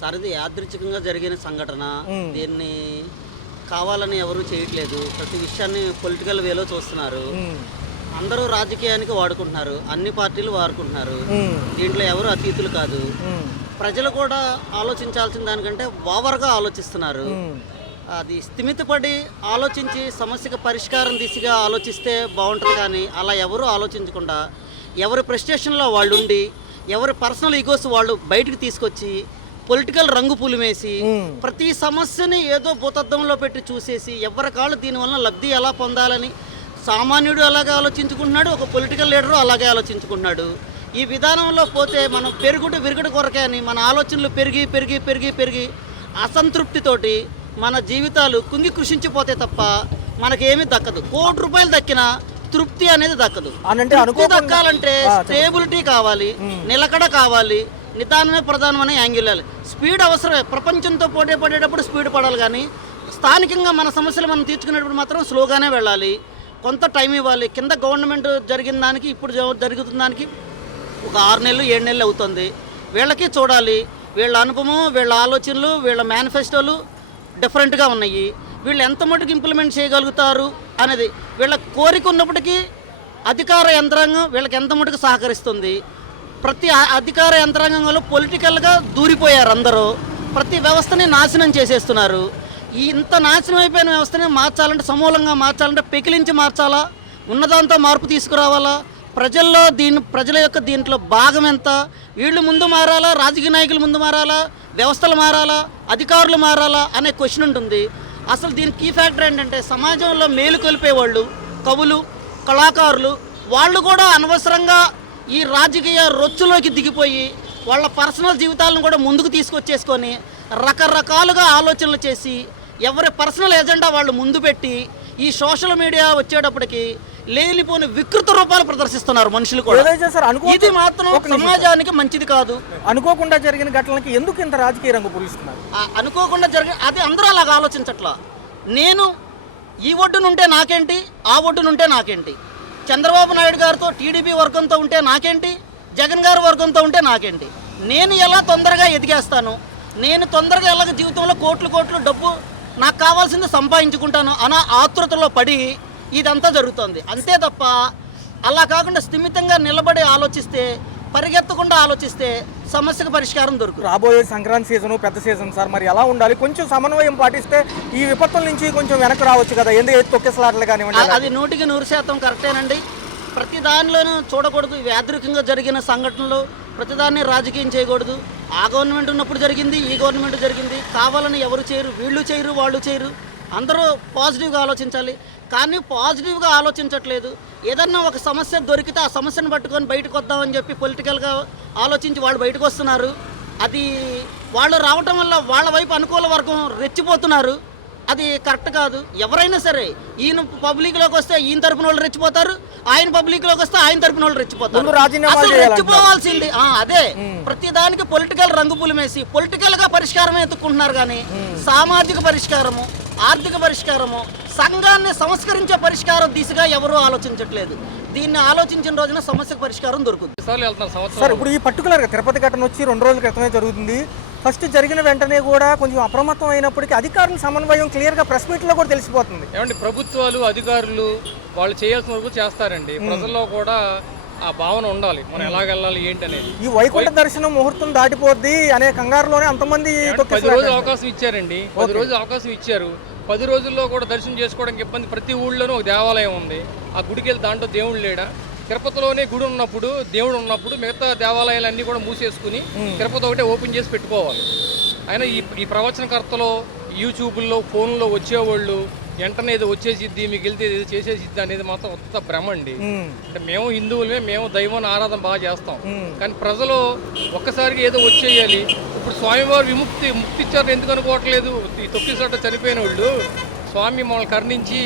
Sir ఇది యాదృచ్ఛికంగా జరిగిన సంఘటన. ఉమ్, దీన్ని కావాలని ఎవరు చేయట్లేదు. ప్రతి విషయాన్ని పొలిటికల్ వేలో చూస్తున్నారు. ఉమ్, అందరూ రాజకీయానికి వాడుకుంటున్నారు, అన్ని పార్టీలు వాడుకుంటున్నారు. ఉమ్, దీంట్లో ఎవరు అతీతులు కాదు. ఉమ్, ప్రజలు కూడా ఆలోచించాల్సిన దానికంటే ఓవర్గా ఆలోచిస్తున్నారు. ఉమ్, అది స్థిమితపడి ఆలోచించి సమస్యకు పరిష్కారం దిశగా ఆలోచిస్తే బాగుంటుంది. కానీ అలా ఎవరు ఆలోచించకుండా ఎవరి ప్రెస్టేషన్లో వాళ్ళు ఉండి ఎవరి పర్సనల్ ఈగోస్ వాళ్ళు బయటకు తీసుకొచ్చి పొలిటికల్ రంగు పులిమేసి ఉమ్. ప్రతి సమస్యని ఏదో భూతద్దంలో పెట్టి చూసేసి ఎవరి కాళ్ళు దీనివల్ల లబ్ధి ఎలా పొందాలని సామాన్యుడు అలాగే ఆలోచించుకుంటున్నాడు, ఒక పొలిటికల్ లీడరు అలాగే ఆలోచించుకుంటున్నాడు. ఈ విధానంలో పోతే మనం పెరుగుడు విరుగుడు కొరకే అని మన ఆలోచనలు పెరిగి పెరిగి పెరిగి పెరిగి అసంతృప్తితోటి మన జీవితాలు కుంగి కృషించిపోతే తప్ప మనకేమీ దక్కదు. ₹1,00,00,000 దక్కినా తృప్తి అనేది దక్కదు. అనంటే తృప్తి అనుకోకుండా దక్కాలంటే స్టేబిలిటీ కావాలి, నిలకడ కావాలి, నిదానమే ప్రధానం అనే యాంగిల్. స్పీడ్ అవసరమే. ప్రపంచంతో పోటీ పడేటప్పుడు స్పీడ్ పడాలి, కానీ స్థానికంగా మన సమస్యలు మనం తీర్చుకునేటప్పుడు మాత్రం స్లోగానే వెళ్ళాలి. కొంత టైం ఇవ్వాలి. కింద గవర్నమెంట్ జరిగిన దానికి ఇప్పుడు జరుగుతున్న దానికి ఒక 6 నెలలు 7 నెలలు అవుతుంది. వీళ్ళకి చూడాలి, వీళ్ళ అనుభవం, వీళ్ళ ఆలోచనలు, వీళ్ళ మేనిఫెస్టోలు డిఫరెంట్గా ఉన్నాయి. వీళ్ళు ఎంత మటుకు ఇంప్లిమెంట్ చేయగలుగుతారు అనేది వీళ్ళ కోరిక ఉన్నప్పటికీ అధికార యంత్రాంగం వీళ్ళకి ఎంత మటుకు సహకరిస్తుంది. ప్రతి అధికార యంత్రాంగంలో పొలిటికల్గా దూరిపోయారు అందరూ. ప్రతి వ్యవస్థని నాశనం చేసేస్తున్నారు. ఈ ఇంత నాశనం అయిపోయిన వ్యవస్థని మార్చాలంటే, సమూలంగా మార్చాలంటే పెకిలించి మార్చాలా, ఉన్నదాంతో మార్పు తీసుకురావాలా, ప్రజల యొక్క దీంట్లో భాగం ఎంత, వీళ్ళు ముందు మారాలా, రాజకీయ నాయకులు ముందు మారాలా, వ్యవస్థలు మారాలా, అధికారులు మారాలా అనే క్వశ్చన్ ఉంటుంది. అసలు దీని కీ ఫ్యాక్టర్ ఏంటంటే సమాజంలో మేలు కొలిపేవాళ్ళు, కవులు, కళాకారులు వాళ్ళు కూడా అనవసరంగా ఈ రాజకీయ రొచ్చులోకి దిగిపోయి వాళ్ళ పర్సనల్ జీవితాలను కూడా ముందుకు తీసుకొచ్చేసుకొని రకరకాలుగా ఆలోచనలు చేసి ఎవరి పర్సనల్ ఎజెండా వాళ్ళు ముందు పెట్టి ఈ సోషల్ మీడియా వచ్చేటప్పటికి లేనిపోని వికృత రూపాలు ప్రదర్శిస్తున్నారు మనుషులు కూడా. ఇది మాత్రం సమాజానికి మంచిది కాదు. అనుకోకుండా జరిగిన ఘటనలకి ఎందుకు ఇంత రాజకీయ రంగు పులుస్తున్నారు? అనుకోకుండా జరిగిన అది అందరూ అలాగ ఆలోచించట్లా. నేను ఈ ఒడ్డునుంటే నాకేంటి, ఆ ఒడ్డునుంటే నాకేంటి, చంద్రబాబు నాయుడు గారితో టీడీపీ వర్గంతో ఉంటే నాకేంటి, జగన్ గారి వర్గంతో ఉంటే నాకేంటి, నేను ఎలా తొందరగా ఎదిగేస్తాను, నేను తొందరగా ఎలాగ జీవితంలో కోట్లు కోట్లు డబ్బు నాకు కావాల్సింది సంపాదించుకుంటాను అన్న ఆతృతలో పడి ఇదంతా జరుగుతుంది. అంతే తప్ప అలా కాకుండా స్థిమితంగా నిలబడి ఆలోచిస్తే, పరిగెత్తకుండా ఆలోచిస్తే సమస్యకు పరిష్కారం దొరుకుతుంది. రాబోయే సంక్రాంతి సీజన్ పెద్ద సీజన్ సార్, మరి ఎలా ఉండాలి? కొంచెం సమన్వయం పాటిస్తే ఈ విపత్తుల నుంచి కొంచెం వెనక్కి రావచ్చు కదా. ఎందుకు తొక్కేసలాటలు కానివ్వండి, అది 100% కరెక్టేనండి. ప్రతి దానిలోనూ చూడకూడదు. యాదృచ్ఛికంగా జరిగిన సంఘటనలు ప్రతిదాన్ని రాజకీయం చేయకూడదు. ఆ గవర్నమెంట్ ఉన్నప్పుడు జరిగింది, ఈ గవర్నమెంట్ జరిగింది. కావాలని ఎవరు చేయరు, వీళ్ళు చేయరు, వాళ్ళు చేయరు. అందరూ పాజిటివ్గా ఆలోచించాలి. కానీ పాజిటివ్గా ఆలోచించట్లేదు. ఏదన్నా ఒక సమస్య దొరికితే ఆ సమస్యను పట్టుకొని బయటకు వద్దామని చెప్పి పొలిటికల్గా ఆలోచించి వాళ్ళు బయటకు వస్తున్నారు. అది వాళ్ళు రావటం వల్ల వాళ్ళ వైపు అనుకూల వర్గం రెచ్చిపోతున్నారు. అది కరెక్ట్ కాదు. ఎవరైనా సరే ఈయన పబ్లిక్లోకి వస్తే ఈయన తరపున వాళ్ళు రెచ్చిపోతారు, ఆయన పబ్లిక్లోకి వస్తే ఆయన తరపున వాళ్ళు రెచ్చిపోతారు. అసలు రెచ్చిపోవాల్సింది అదే. ప్రతి దానికి పొలిటికల్ రంగు పులిమేసి పొలిటికల్గా పరిష్కారం ఎత్తుకుంటున్నారు. కానీ సామాజిక పరిష్కారము, ఆర్థిక పరిష్కారము, సంఘాన్ని సంస్కరించే పరిష్కారం దిశగా ఎవరూ ఆలోచించట్లేదు. దీన్ని ఆలోచించిన రోజున సమస్యకు పరిష్కారం దొరుకుతుంది. సార్ ఇప్పుడు ఈ పర్టికులర్గా తిరుపతి ఘటన వచ్చి 2 రోజుల క్రితమే జరుగుతుంది. ఫస్ట్ జరిగిన వెంటనే కూడా కొంచెం అప్రమత్తం అయినప్పటికీ అధికారుల సమన్వయం క్లియర్గా ప్రెస్ మీట్లో కూడా తెలిసిపోతుంది. ఏమంటే ప్రభుత్వాలు అధికారులు వాళ్ళు చేయాల్సిన వరకు చేస్తారండి. ప్రజల్లో కూడా ఆ భావన ఉండాలి, మనం ఎలాగెళ్ళాలి ఏంటి అనేది. ఈ వైకుంఠ దర్శనం ముహూర్తం దాటిపోద్ది అనే కంగారులోనే అంతమంది 10 రోజులు అవకాశం ఇచ్చారండి. 10 రోజులు అవకాశం ఇచ్చారు. 10 రోజుల్లో కూడా దర్శనం చేసుకోవడానికి ఇబ్బంది. ప్రతి ఊళ్ళోనూ ఒక దేవాలయం ఉంది. ఆ గుడికి వెళ్ళి దాంట్లో దేవుడు లేడా? తిరుపతిలోనే గుడి ఉన్నప్పుడు, దేవుడు ఉన్నప్పుడు మిగతా దేవాలయాలన్నీ కూడా మూసేసుకుని తిరుపతి ఒకటే ఓపెన్ చేసి పెట్టుకోవాలి. అయినా ఈ ప్రవచనకర్తలో యూట్యూబ్లో ఫోన్లో వచ్చేవాళ్ళు వెంటనే ఏదో వచ్చేసిద్ది, మీకు వెళ్తే ఏదో చేసేసిద్ది అనేది మాత్రం కొత్త భ్రమ అండి. అంటే మేము హిందువులమే, మేము దైవాన్ని ఆరాధన బాగా చేస్తాం. కానీ ప్రజలు ఒక్కసారిగా ఏదో వచ్చేయాలి. ఇప్పుడు స్వామివారు ముక్తి ఇచ్చారు ఎందుకు అనుకోవట్లేదు? ఈ తొక్కిసట చనిపోయిన వాళ్ళు స్వామి మమ్మల్ని కరుణించి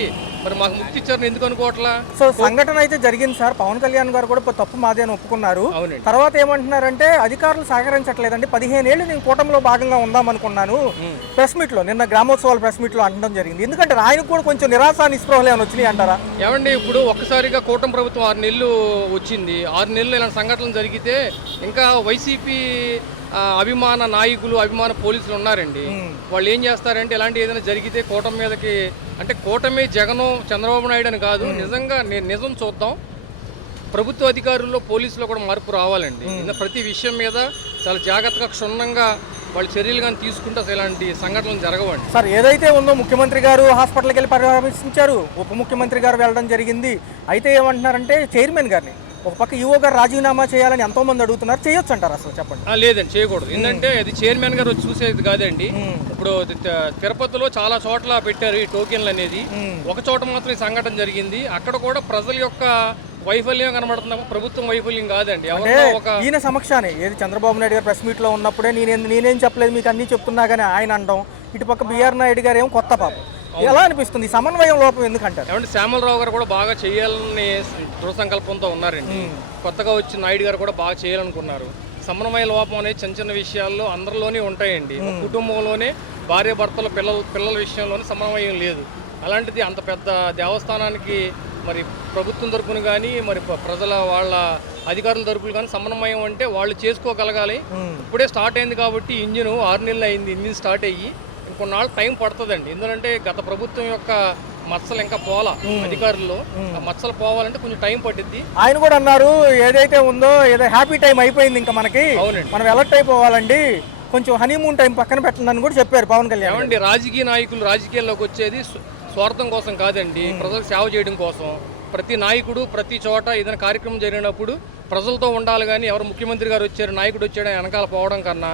మరి మాకు ముక్తి ఇచ్చారు ఎందుకు అనుకోవట్లా? సో సంఘటన అయితే జరిగింది సార్. పవన్ కళ్యాణ్ గారు కూడా తప్పు మాదే అని ఒప్పుకున్నారు. తర్వాత ఏమంటున్నారంటే అధికారులు సహకరించట్లేదండి, 15 ఏళ్ళు నేను కూటమిలో భాగంగా ఉందామనుకున్నాను. ప్రెస్ మీట్ లో నిన్న గ్రామోత్సవాల ప్రెస్ మీట్ లో అనడం జరిగింది. ఎందుకంటే ఆయనకు కూడా కొంచెం నిరాశ నిస్పృహలు ఏమైనా వచ్చినాయి అంటారా? ఏమండి ఇప్పుడు ఒక్కసారిగా కూటమి ప్రభుత్వం 6 నెలలు వచ్చింది. 6 నెలలు ఇలాంటి సంఘటనలు జరిగితే ఇంకా వైసీపీ అభిమాన నాయకులు, అభిమాన పోలీసులు ఉన్నారండి. వాళ్ళు ఏం చేస్తారంటే ఇలాంటి ఏదైనా జరిగితే కూటమి మీదకి, అంటే కూటమి జగను చంద్రబాబు నాయుడు అని కాదు, నిజంగా నిజం చూద్దాం. ప్రభుత్వ అధికారుల్లో పోలీసులో కూడా మార్పు రావాలండి. ప్రతి విషయం మీద చాలా జాగ్రత్తగా క్షుణ్ణంగా వాళ్ళు చర్యలు కానీ తీసుకుంటే అసలు ఇలాంటి సంఘటనలు జరగవండి. సార్ ఏదైతే ఉందో ముఖ్యమంత్రి గారు హాస్పిటల్కి వెళ్ళి పరామర్శించారు, ఉప ముఖ్యమంత్రి గారు వెళ్ళడం జరిగింది. అయితే ఏమంటున్నారంటే చైర్మన్ గారిని ఒక పక్క ఈవో గారు రాజీనామా చేయాలని ఎంతో మంది అడుగుతున్నారు. చేయొచ్చు అంటారు అసలు? చెప్పండి. లేదండి, చేయకూడదు. ఎందుకంటే అది చైర్మన్ గారు వచ్చి చూసేది కాదండి. ఇప్పుడు తిరుపతిలో చాలా చోట్ల పెట్టారు ఈ టోకెన్లు అనేది. ఒక చోట మాత్రం ఈ సంఘటన జరిగింది. అక్కడ కూడా ప్రజల యొక్క వైఫల్యం కనబడుతున్నా, ప్రభుత్వం వైఫల్యం కాదండి. ఈయన సమక్షాన్ని ఏది చంద్రబాబు నాయుడు గారు ప్రెస్ మీట్ లో ఉన్నప్పుడే నేనేం చెప్పలేదు మీకు అన్ని చెప్తున్నా కానీ ఆయన అనడం, ఇటుపక్క బిఆర్ నాయుడు గారు ఏమో కొత్త పాపం. ఎలా అనిపిస్తుంది సమన్వయం లోపం ఎందుకంటారు? ఏమంటే శ్యామలరావు గారు కూడా బాగా చేయాలని దృఢ సంకల్పంతో ఉన్నారండి. కొత్తగా వచ్చిన నాయుడు గారు కూడా బాగా చేయాలనుకున్నారు. సమన్వయ లోపం అనేది చిన్న చిన్న విషయాల్లో అందరిలోనే ఉంటాయండి. కుటుంబంలోనే భార్య భర్తల పిల్లల విషయంలోనే సమన్వయం లేదు. అలాంటిది అంత పెద్ద దేవస్థానానికి మరి ప్రభుత్వం తరపున కానీ మరి ప్రజల వాళ్ళ అధికారుల తరపున కానీ సమన్వయం అంటే వాళ్ళు చేసుకోగలగాలి. ఇప్పుడే స్టార్ట్ అయింది కాబట్టి ఇంజిన్ 6 నెలలు అయింది. ఇంజిన్ స్టార్ట్ అయ్యి ఇంకొన్నాళ్ళు టైం పడుతుందండి. ఎందుకంటే గత ప్రభుత్వం యొక్క మచ్చలు ఇంకా పోలా అధికారుల్లో, మచ్చలు పోవాలంటే కొంచెం టైం పట్టిద్ది. ఆయన కూడా అన్నారు ఏదైతే ఉందో ఏదో హ్యాపీ టైం అయిపోయింది ఇంకా మనకి, మనం ఎలర్ట్ అయిపోవాలండి, కొంచెం హనీమూన్ టైం పక్కన పెట్టండి కూడా చెప్పారు పవన్ కళ్యాణ్. ఏమండి రాజకీయ నాయకులు రాజకీయాల్లోకి వచ్చేది స్వార్థం కోసం కాదండి, ప్రజలకు సేవ చేయడం కోసం. ప్రతి నాయకుడు ప్రతి చోట ఏదైనా కార్యక్రమం జరిగినప్పుడు ప్రజలతో ఉండాలి. కానీ ఎవరు ముఖ్యమంత్రి గారు వచ్చారు, నాయకుడు వచ్చాడు వెనకాల పోవడం కన్నా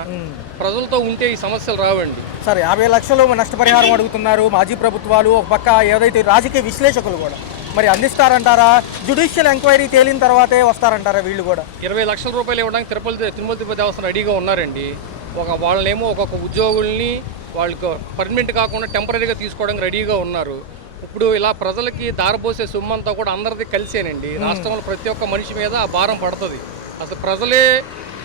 ప్రజలతో ఉంటే ఈ సమస్యలు రావండి. సరే 50 లక్షలు నష్టపరిహారం అడుగుతున్నారు మాజీ ప్రభుత్వాలు, ఒక పక్క ఏదైతే రాజకీయ విశ్లేషకులు కూడా మరి అందిస్తారంటారా? జ్యుడిషియల్ ఎంక్వైరీ తేలిన తర్వాతే వస్తారంటారా వీళ్ళు కూడా? 20 లక్షల రూపాయలు ఇవ్వడానికి తిరుమల దేవస్థానం రెడీగా ఉన్నారండి. వాళ్ళనేమో ఒక్కొక్క ఉద్యోగుల్ని వాళ్ళకు పర్మనెంట్ కాకుండా టెంపరీగా తీసుకోవడానికి రెడీగా ఉన్నారు. ఇప్పుడు ఇలా ప్రజలకి దారపోసే సొమ్మంతా కూడా అందరిది కలిసేనండి. రాష్ట్రంలో ప్రతి ఒక్క మనిషి మీద ఆ భారం పడుతుంది. అసలు ప్రజలే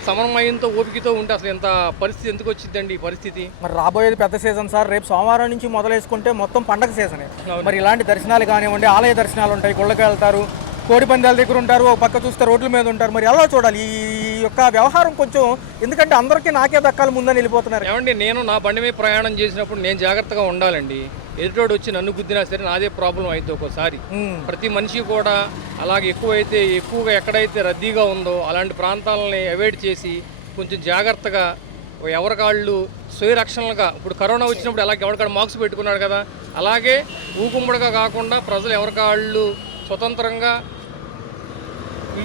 సమన్వయంతో ఓపికతో ఉంటే అసలు ఎంత పరిస్థితి ఎందుకు వచ్చిందండి ఈ పరిస్థితి? మరి రాబోయేది పెద్ద సీజన్ సార్. రేపు సోమవారం నుంచి మొదలేసుకుంటే మొత్తం పండగ సీజనే. మరి ఇలాంటి దర్శనాలు కానివ్వండి, ఆలయ దర్శనాలు ఉంటాయి, గుళ్ళకి వెళ్తారు, కోడి పందాల దగ్గర ఉంటారు, ఒక పక్క చూస్తే రోడ్ల మీద ఉంటారు. మరి ఎలా చూడాలి ఈ యొక్క వ్యవహారం కొంచెం? ఎందుకంటే అందరికీ నాకే దక్కాలి ముందని వెళ్ళిపోతున్నారు. ఏమండి నేను నా బండి మీద ప్రయాణం చేసినప్పుడు నేను జాగ్రత్తగా ఉండాలండి. ఎదుటోడు వచ్చి నన్ను గుద్దినా సరే నాదే ప్రాబ్లం అయితే ఒక్కోసారి. ప్రతి మనిషి కూడా అలాగే ఎక్కువగా ఎక్కడైతే రద్దీగా ఉందో అలాంటి ప్రాంతాలని అవాయిడ్ చేసి కొంచెం జాగ్రత్తగా ఎవరికాళ్ళు స్వయ రక్షణలుగా, ఇప్పుడు కరోనా వచ్చినప్పుడు అలాగే ఎవరికాడు మాస్క్ పెట్టుకున్నాడు కదా, అలాగే ఊకుమ్మడిగా కాకుండా ప్రజలు ఎవరికాళ్ళు స్వతంత్రంగా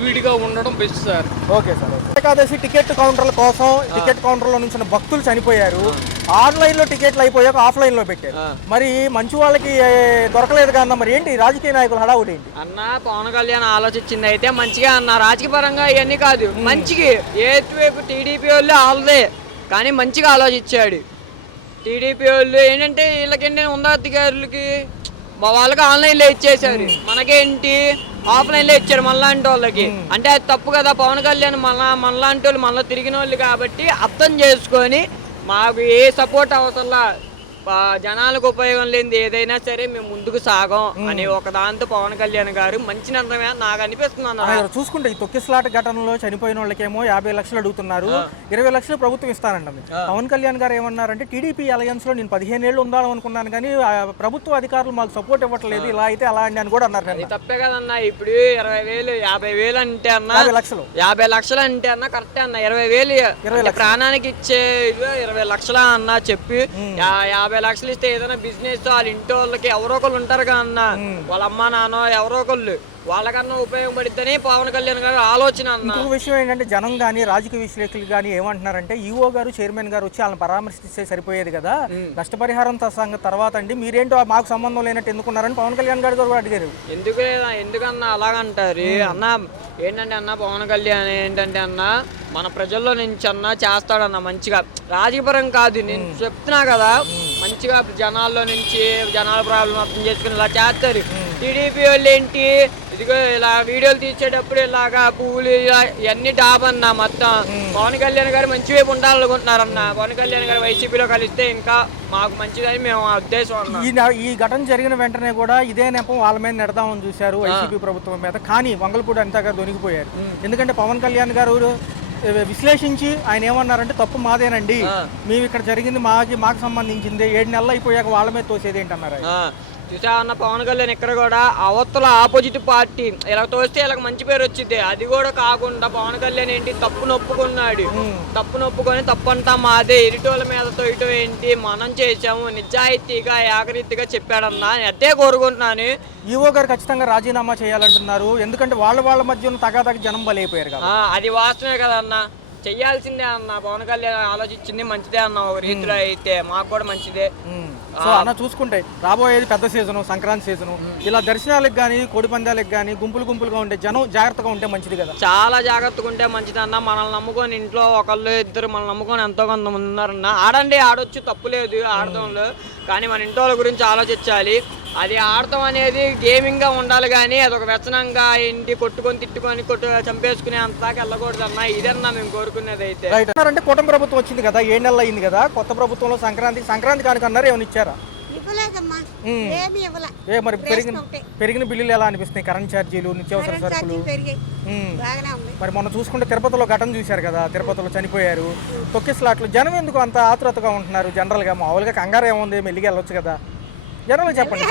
విడిగా ఉండడం బెస్ట్ సార్. Okay sir. ఏకాదశి టికెట్ కౌంటర్ల కోసం టికెట్ కౌంటర్లో నుంచి భక్తులు చనిపోయారు. ఆన్లైన్లో టికెట్లు అయిపోయాక ఆఫ్లైన్లో పెట్టారు. మరి మంచి వాళ్ళకి దొరకలేదు కదా, మరి ఏంటి రాజకీయ నాయకులు హడావుడి ఏంటి? అన్న పవన్ కళ్యాణ్ ఆలోచించింది అయితే మంచిగా అన్న, రాజకీయ పరంగా ఇవన్నీ కాదు, మంచిగా ఏటువైపు టీడీపీ వాళ్ళు ఆల్దే కానీ మంచిగా ఆలోచించాడు. టీడీపీ వాళ్ళు ఏంటంటే వీళ్ళకేంటి ఉన్నతాధికారులకి వాళ్ళకి ఆన్లైన్లో ఇచ్చేసారు, మనకేంటి ఆఫ్లైన్లో ఇచ్చారు మనలాంటి వాళ్ళకి. అంటే అది తప్పు కదా. పవన్ కళ్యాణ్ మనలాంటి వాళ్ళు మనలో తిరిగిన వాళ్ళు కాబట్టి అర్థం చేసుకొని మాకు ఏ సపోర్ట్ అవసరంలా, జనాలకు ఉపయోగం లేనిది ఏదైనా సరే మేము ముందుకు సాగం అని ఒక దాంతో పవన్ కళ్యాణ్ గారు మంచి నిర్ణయమే నాకు అనిపిస్తుంది అన్న. చూసుకుంటే ఈ తొక్కిసలాట ఘటనలో చనిపోయిన వాళ్ళకేమో 50 లక్షలు అడుగుతున్నారు, 20 లక్షలు ప్రభుత్వం ఇస్తానండి. పవన్ కళ్యాణ్ గారు ఏమన్నారంటే టీడీపీ అలయన్స్ లో నేను 15 ఏళ్ళు ఉండాలని అనుకున్నాను కానీ ప్రభుత్వ అధికారులు మాకు సపోర్ట్ ఇవ్వట్లేదు, ఇలా అయితే అలా అని కూడా అన్నారు. అది తప్పే కదన్నా. ఇప్పుడు 20,000 50,000 అంటే అన్న 50 లక్షలు అంటే అన్న కరెక్టే అన్న. 20,000 ప్రాణానికి ఇచ్చే 20 లక్షల అన్న చెప్పి 50 లక్షలు ఇస్తే ఏదైనా బిజినెస్ వాళ్ళ ఇంటి వాళ్ళకి ఎవరో ఒకళ్ళు ఉంటారు కదా అన్న, వాళ్ళ అమ్మ నాన్న ఎవరో ఒకళ్ళు వాళ్ళకన్నా ఉపయోగపడితేనే పవన్ కళ్యాణ్ గారు ఆలోచన అన్న. ఇంకొక విషయం ఏంటంటే జనం కానీ రాజకీయ విశ్లేషకులు కానీ ఏమంటున్నారంటే ఈఓ గారు చైర్మన్ గారు వచ్చి వాళ్ళని పరామర్శిస్తే సరిపోయేది కదా, నష్టపరిహారం తర్వాత అండి మీరేంటో మాకు సంబంధం లేనట్టు ఎందుకున్నారని పవన్ కళ్యాణ్ గారు కూడా అడిగారు. ఎందుకన్నా అలాగంటారు అన్న? ఏంటంటే అన్న పవన్ కళ్యాణ్ ఏంటంటే అన్న మన ప్రజల్లో నుంచి అన్న చేస్తాడన్న మంచిగా, రాజకీయపరం కాదు నేను చెప్తున్నా కదా, మంచిగా జనాల్లో నుంచి జనాల ప్రాబ్లం అర్థం చేసుకుని ఇలా చేస్తారు. టీడీపీ వాళ్ళు ఏంటి ఇదిగో ఇలా వీడియోలు తీసేటప్పుడు ఇలాగా పువ్వులు ఇవన్నీ డాబన్నా మొత్తం. పవన్ కళ్యాణ్ గారు మంచి వైపు ఉండాలనుకుంటున్నారన్న. పవన్ కళ్యాణ్ గారు వైసీపీలో కలిస్తే ఇంకా మాకు మంచిదని మేము ఉద్దేశం. ఈ ఘటన జరిగిన వెంటనే కూడా ఇదే నెపం వాళ్ళ మీద నెడదామని చూశారు వైసీపీ ప్రభుత్వం మీద, కానీ వంగలపూడి అనిత గారు దొనికిపోయారు. ఎందుకంటే పవన్ కళ్యాణ్ గారు విశ్లేషించి ఆయన ఏమన్నారంటే తప్పు మాదేనండి, మేము ఇక్కడ జరిగింది మాకు సంబంధించింది, 7 నెలలు అయిపోయాక వాళ్ళ మీద తోసేది ఏంటన్నారు ఆయన. చూసా అన్న పవన్ కళ్యాణ్ ఇక్కడ కూడా అవతల ఆపోజిట్ పార్టీ ఇలా తోస్తే ఇలా మంచి పేరు వచ్చింది. అది కూడా కాకుండా పవన్ కళ్యాణ్ ఏంటి తప్పును ఒప్పుకున్నాడు. తప్పును ఒప్పుకొని తప్పంతా మాదే, ఎరిటోళ్ళ మీద తోయటం ఏంటి, మనం చేసాము నిజాయితీగా ఏకరీతిగా చెప్పాడన్నా. అదే కోరుకుంటున్నాను. ఈవో గారు ఖచ్చితంగా రాజీనామా చేయాలంటున్నారు, ఎందుకంటే వాళ్ళ మధ్య ఉన్న తగాదాకి జనం బలైపోయారు కదా. అది వాస్తవమే కదా అన్న, చెయ్యాల్సిందే అన్న. పవన్ కళ్యాణ్ ఆలోచించింది మంచిదే అన్న, ఒక రీతిలో అయితే మాకు కూడా మంచిదే. సో అన్న చూసుకుంటే రాబోయేది పెద్ద సీజను, సంక్రాంతి సీజను, ఇలా దర్శనాలకు కానీ కోడి పందాలకు కానీ గుంపులుగా ఉంటే జనం జాగ్రత్తగా ఉంటే మంచిది కదా. చాలా జాగ్రత్తగా ఉంటే మంచిది అన్న. మనల్ని నమ్ముకొని ఇంట్లో ఒకళ్ళు ఇద్దరు మనల్ని నమ్ముకొని ఎంతో కొంతమంది ఉన్నారన్న. ఆడండి, ఆడొచ్చు, తప్పులేదు ఆడటంలో, కానీ మన ఇంట్లో వాళ్ళ గురించి ఆలోచించాలి. అది ఆడటం అనేది గేమింగ్ గా ఉండాలి, కానీ అదొక వ్యసనంగా ఇంటి కొట్టుకొని తిట్టుకొని చంపేసుకునే అంతదాకా వెళ్ళకూడదు అన్న. ఇదన్నా మేము కోరుకునేది అయితే. అంటే కూటమి ప్రభుత్వం వచ్చింది కదా, 7 నెలలు అయింది కదా, కొత్త ప్రభుత్వంలో సంక్రాంతి కానుకన్నారు, ఏమైనా ఇచ్చారా? మరి పెరిగిన బిల్లులు ఎలా అనిపిస్తున్నాయి? కరెంట్ ఛార్జీలు, నిత్యావసర సరుకులు. మరి మొన్న చూసుకుంటే తిరుపతిలో ఘటన చూశారు కదా, తిరుపతిలో చనిపోయారు, తొక్కిసలాట్లు. జనం ఎందుకు అంత ఆతృతగా ఉంటున్నారు? జనరల్ గా మామూలుగా కంగారు ఏముంది, మెల్లిగా వెళ్ళొచ్చు కదా. జనరల్ చెప్పండి.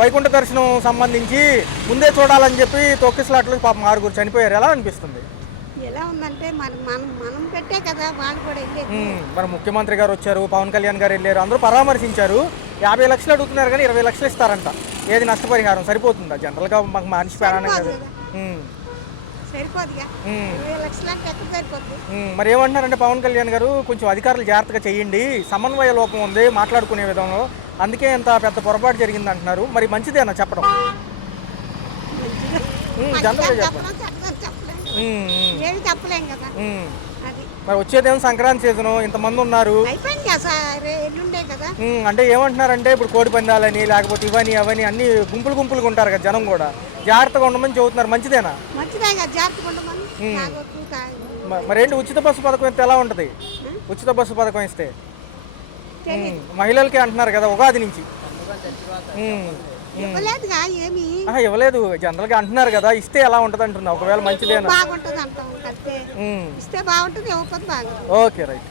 వైకుంఠ దర్శనం సంబంధించి ముందే చూడాలని చెప్పి తొక్కిసలాట్లు పాపం 6 చనిపోయారు, ఎలా అనిపిస్తుంది? ఎలా ఉందంటే మనం పెట్టే కదా వాళ్ళు కూడా వెళ్ళేది. మరి ముఖ్యమంత్రి గారు వచ్చారు, పవన్ కళ్యాణ్ గారు వెళ్ళారు, అందరూ పరామర్శించారు. 50 లక్షలు అడుగుతున్నారు కానీ 20 లక్షలు ఇస్తారంట. ఏది నష్టపరిహారం సరిపోతుందా? జనరల్గా మాకు మనిషి ప్రాణం కదా. సరిపోదుగా, 20 లక్షలు అంటే ఎక్కడ సరిపోద్ది? మరి ఏమంటున్నారంటే పవన్ కళ్యాణ్ గారు, కొంచెం అధికారులు జాగ్రత్తగా చేయండి, సమన్వయ లోపం ఉంది మాట్లాడుకునే విధంలో, అందుకే ఇంత పెద్ద పొరపాటు జరిగింది అంటున్నారు. మరి మంచిదేనా చెప్పడం? జనరల్గా చెప్పండి. ఏమి చెప్పలేం కదా. అది మరి వచ్చేదేమో సంక్రాంతి సీజను, ఇంతమంది ఉన్నారు, అయిపోయింది కదా, ఎల్లుండే కదా. అంటే ఏమంటున్నారంటే ఇప్పుడు కోడి పందాలని లేకపోతే ఇవని అవని అన్ని గుంపులుగా ఉంటారు కదా, జనం కూడా జాగ్రత్తగా ఉండమని చెబుతున్నారు. మంచిదేనా? మంచిదే కదా, జాగ్రత్తగా ఉండమని. మరేంటి ఉచిత బస్సు పథకం ఇస్తే ఎలా ఉంటుంది? ఉచిత బస్సు పథకం ఇస్తే మహిళలకి అంటున్నారు కదా ఉగాది నుంచి. ఇవ్వలేదుగా ఏమి. ఇవ్వలేదు, జనరల్ గా అంటున్నారు కదా, ఇస్తే ఎలా ఉంటది అంటున్నా. ఒకవేళ మంచిదేనా? బాగుంటది అంటాం, ఇస్తే బాగుంటుంది, ఇవ్వకపోతే బాగుంటుంది. Okay, right.